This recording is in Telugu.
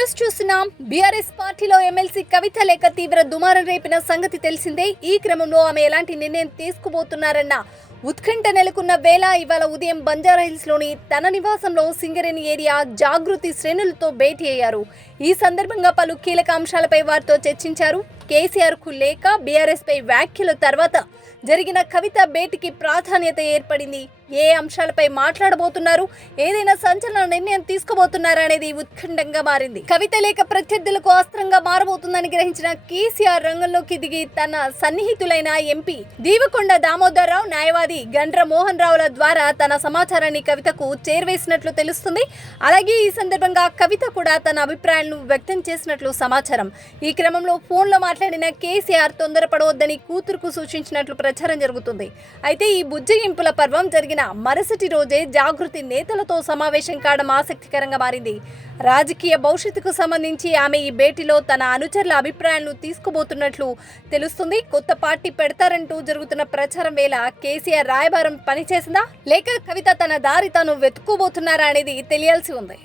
న్యూస్ చూస్తున్నాం. బీఆర్ఎస్ పార్టీలో ఎమ్మెల్సీ కవిత లేఖ తీవ్ర దుమారం రేపిన సంగతి తెలిసిందే. ఈ క్రమంలో ఆమె ఎలాంటి నిర్ణయం తీసుకుపోతున్నారన్న ఉత్కంఠ నెలకొన్న వేళ ఇవాళ ఉదయం బంజారాహిల్స్లోని తన నివాసంలో సింగరేణి ఏరియా జాగృతి శ్రేణులతో భేటీ అయ్యారు. ఈ సందర్భంగా పలు కీలక అంశాలపై వారితో చర్చించారు. కేసీఆర్కు లేఖ, బీఆర్ఎస్ పై వ్యాఖ్యల తర్వాత జరిగిన కవిత భేటీకి ప్రాధాన్యత ఏర్పడింది. ఏ అంశాలపై మాట్లాడబోతున్నారు, ఏదైనా సంచలన నిర్ణయం తీసుకోబోతున్నారా అనేది ఉత్కంఠంగా మారింది. కవిత లేఖ ప్రత్యర్థులకు అస్త్రంగా మారబోతుందని గ్రహించిన కేసీఆర్ రంగంలోకి దిగి తన సన్నిహితులైన ఎంపీ దీవకొండ దామోదర్ రావు, న్యాయవాది గండ్ర మోహన్ రావుల ద్వారా తన సమాచారాన్ని కవితకు చేరవేసినట్లు తెలుస్తుంది. అలాగే ఈ సందర్భంగా కవిత కూడా తన అభిప్రాయాలను వ్యక్తం చేసినట్లు సమాచారం. ఈ క్రమంలో ఫోన్లో మాట్లాడిన కేసీఆర్ తొందరపడవద్దని కూతురుకు సూచించినట్లు ప్రచారం జరుగుతుంది. అయితే ఈ బుజ్జగింపుల పర్వం జరిగిన మరుసటి రోజే జాగృతి నేతలతో సమావేశం కావడం ఆసక్తికరంగా మారింది. రాజకీయ భవిష్యత్తుకు సంబంధించి ఆమె ఈ భేటీలో తన అనుచరుల అభిప్రాయాలను తీసుకుపోతున్నట్లు తెలుస్తుంది. కొత్త పార్టీ పెడతారంటూ జరుగుతున్న ప్రచారం వేళ కేసీఆర్ రాయబారం పనిచేసిందా లేక కవిత తన దారి తాను వెతుక్కోబోతున్నారా అనేది తెలియాల్సి ఉంది.